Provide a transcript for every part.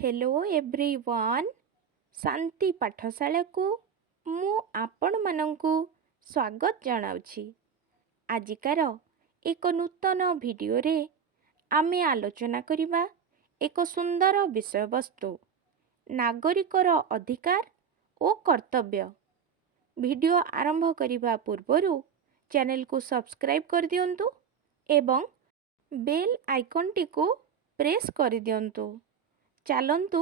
Hello everyone शांति पाठशाला को मु आपण मानंकु स्वागत जनाउछि। आजिकार एक नूतन वीडियो रे आमे आलोचना करिबा एक सुंदर विषय वस्तु नागरिकर अधिकार ओ कर्तव्य। वीडियो आरंभ करिबा पूर्वरु चैनल को सब्सक्राइब कर दियंतु एवं बेल आइकन टी को प्रेस कर दियंतु। चालंतु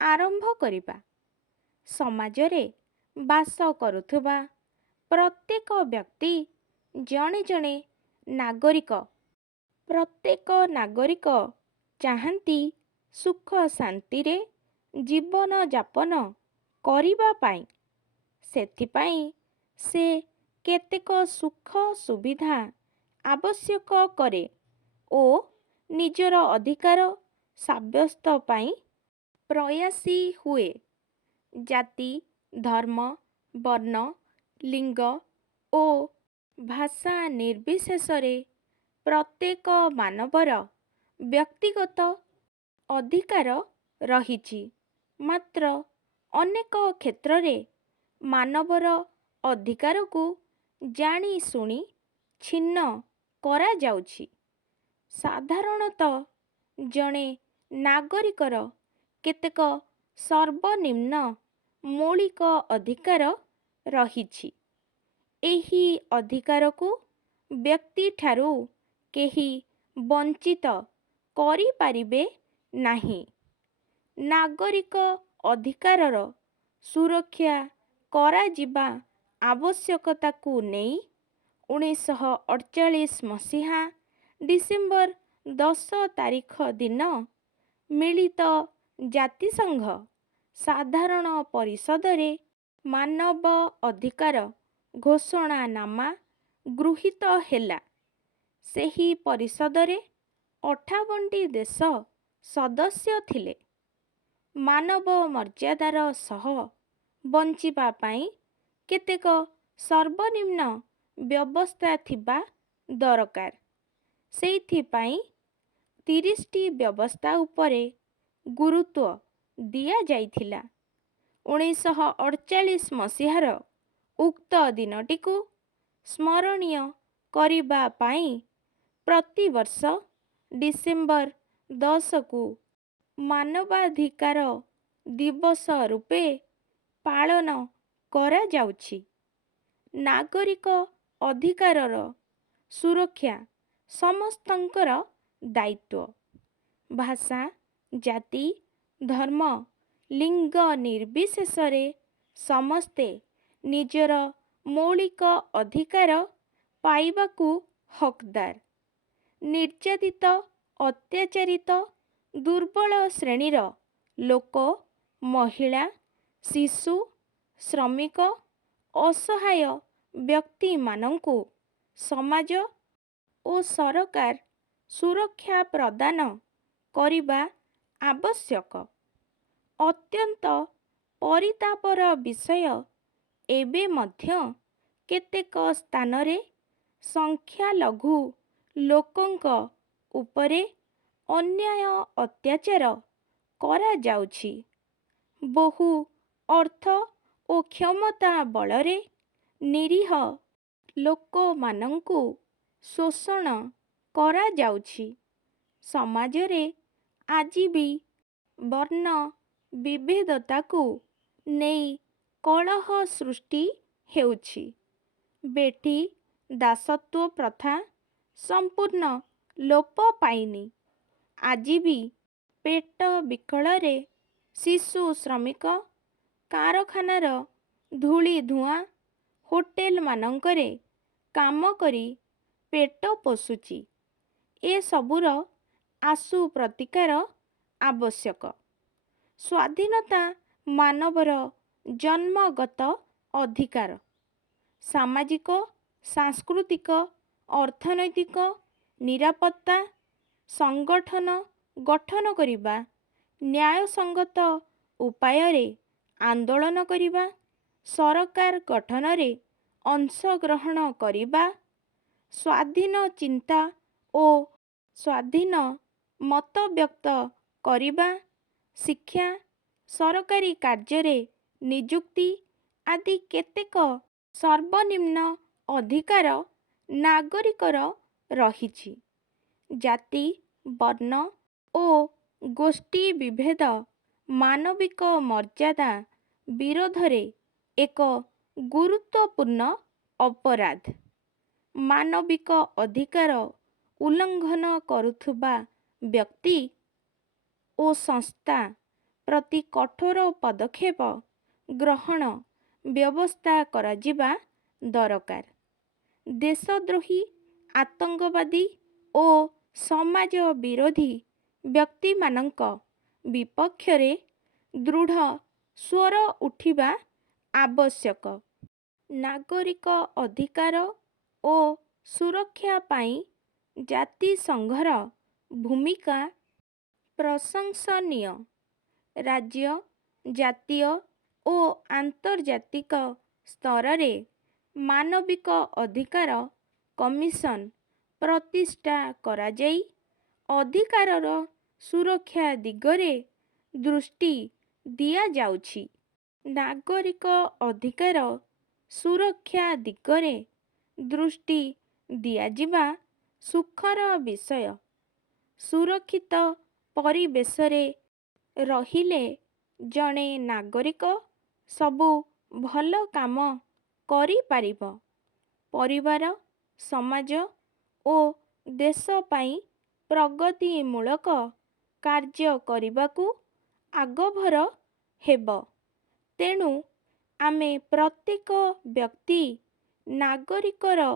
आरंभ करिबा। समाजरे बास करुथुबा प्रत्येक व्यक्ति जणे जणे नागरिक। प्रत्येक नागरिक चाहंती सुख शांति रे जीवन यापन करिबा पाई। सेथिपाई से केतेक सुख सुविधा आवश्यक करे ओ निजर अधिकार साब्यस्त पाई प्रयासी हुए। जाति धर्म वर्ण लिंग ओ भाषा निर्विशेषरे प्रत्येक मानवर व्यक्तिगत अधिकार रहिछि। मात्र अनेक क्षेत्र रे मानवर अधिकार को जानी सुनी छिन्न करा जाउछि। साधारणतः जणे नागरिकर केतेक सर्वनिम्न मौलिक अधिकार रहिछि। एही अधिकार को व्यक्ति ठारू केही वंचित करि पारिबे नाही। नागरिक अधिकारर सुरक्षा करा जिबा आवश्यकता को नेई 1948 मसीहा डिसेम्बर 10 तारिख दिन मिलित जातिसंघ साधारण परिषद रे मानव अधिकार घोषणानामा गृहीत हेला। सेही परिषद रे 58टी देश सदस्य थिले। मानव मर्यादार सह बंचिबा पाई केतेक सर्वनिम्न व्यवस्था थिबा दरकार। सेइथिपाई 30टी व्यवस्था उपरे गुरुत्व दिया जाइथिला। 1948 मसीहार उक्त दिनटी को स्मरणीय करिबा पाई प्रतिवर्ष डिसेम्बर 10 को मानवाधिकार दिवस रूपे पालन करा जाउछि। नागरिक अधिकारर सुरक्षा समस्तंकर दायित्व। भाषा जाति धर्म लिंग निर्विशेषरे समस्ते निजर मौलिक अधिकार पाइबाकू हकदार। निर्यातित अत्याचारित दुर्बल श्रेणीर लोक महिला शिशु श्रमिक असहाय व्यक्ति मानंकु समाज ओ सरकार सुरक्षा प्रदान करिबा आवश्यक। अत्यंत परितापर विषय एबे मध्य केतेक स्थान रे संख्यालघु लोकंक उपरे अन्याय अत्याचार करा जाउछि। बहु अर्थ ओ क्षमता बलरे निरीह लोक मानंकु शोषण करा जाउछि। समाजरे आजि भी वर्ण विभेदता को नेई कलह सृष्टि हेउछि। बेटी दासत्व प्रथा संपूर्ण लोप पाइनी। आजि भी पेट बिकଳରେ शिशु श्रमिक कारखानार धूली धुआं होटेल मानंकरे काम करी पेट पोषुची। ए सबुर आशु प्रतिकार आवश्यक। स्वाधीनता मानवर जन्मगत अधिकार। सामाजिक सांस्कृतिक अर्थनैतिक निरापत्ता संगठन गठन करिबा न्यायसंगत उपाୟରେ आंदोलन करिबा सरकार गठन रे अंशग्रहण करिबा स्वाधीन चिंता ओ स्वाधीन मत व्यक्त करिबा ଶିକ୍ଷା, ସରକାରୀ କାର୍ଯ୍ୟରେ ନିଯୁକ୍ତି ଆଦି କେତେକ ସର୍ବନିମ୍ନ ଅଧିକାର ନାଗରିକର ରହିଛି। ଜାତି, ବର୍ଣ୍ଣ ଓ ଗୋଷ୍ଠୀ ବିଭେଦ ମାନବିକ ମର୍ଯ୍ୟାଦା ବିରୋଧରେ ଏକ ଗୁରୁତ୍ୱପୂର୍ଣ୍ଣ ଅପରାଧ। ମାନବିକ ଅଧିକାର ଉଲ୍ଲଙ୍ଘନ କରୁଥିବା ବ୍ୟକ୍ତି ଓ ସଂସ୍ଥା ପ୍ରତି କଠୋର ପଦକ୍ଷେପ ଗ୍ରହଣ ବ୍ୟବସ୍ଥା କରାଯିବା ଦରକାର। ଦେଶଦ୍ରୋହୀ, ଆତଙ୍କବାଦୀ ଓ ସମାଜ ବିରୋଧୀ ବ୍ୟକ୍ତିମାନଙ୍କ ବିପକ୍ଷରେ ଦୃଢ଼ ସ୍ୱର ଉଠିବା ଆବଶ୍ୟକ। ନାଗରିକ ଅଧିକାର ଓ ସୁରକ୍ଷା ପାଇଁ ଜାତିସଂଘର ଭୂମିକା ପ୍ରଶଂସନୀୟ। ରାଜ୍ୟ, ଜାତୀୟ ଓ ଆନ୍ତର୍ଜାତିକ ସ୍ତରରେ ମାନବିକ ଅଧିକାର କମିଶନ ପ୍ରତିଷ୍ଠା କରାଯାଇ ଅଧିକାରର ସୁରକ୍ଷା ଦିଗରେ ଦୃଷ୍ଟି ଦିଆଯାଉଛି। ନାଗରିକ ଅଧିକାର ସୁରକ୍ଷା ଦିଗରେ ଦୃଷ୍ଟି ଦିଆଯିବା ସୁଖର ବିଷୟ। ସୁରକ୍ଷିତ ପରିବେଶରେ ରହିଲେ ଜଣେ ନାଗରିକ ସବୁ ଭଲ କାମ କରିପାରିବ। ପରିବାର, ସମାଜ ଓ ଦେଶ ପାଇଁ ପ୍ରଗତିମୂଳକ କାର୍ଯ୍ୟ କରିବାକୁ ଆଗଭର ହେବ। ତେଣୁ ଆମେ ପ୍ରତ୍ୟେକ ବ୍ୟକ୍ତି ନାଗରିକର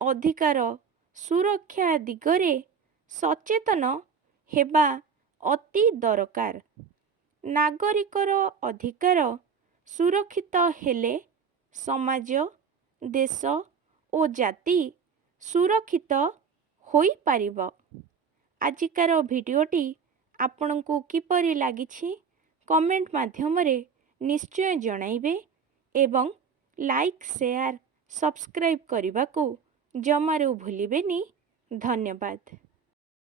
ଅଧିକାର ସୁରକ୍ଷା ଦିଗରେ ସଚେତନ ହେବା ଅତି ଦରକାର। ନାଗରିକର ଅଧିକାର ସୁରକ୍ଷିତ ହେଲେ ସମାଜ, ଦେଶ ଓ ଜାତି ସୁରକ୍ଷିତ ହୋଇପାରିବ। ଆଜିକାର ଭିଡ଼ିଓଟି ଆପଣଙ୍କୁ କିପରି ଲାଗିଛି କମେଣ୍ଟ ମାଧ୍ୟମରେ ନିଶ୍ଚୟ ଜଣାଇବେ ଏବଂ ଲାଇକ୍, ସେୟାର, ସବସ୍କ୍ରାଇବ୍ କରିବାକୁ ଜମାରୁ ଭୁଲିବେନି। ଧନ୍ୟବାଦ।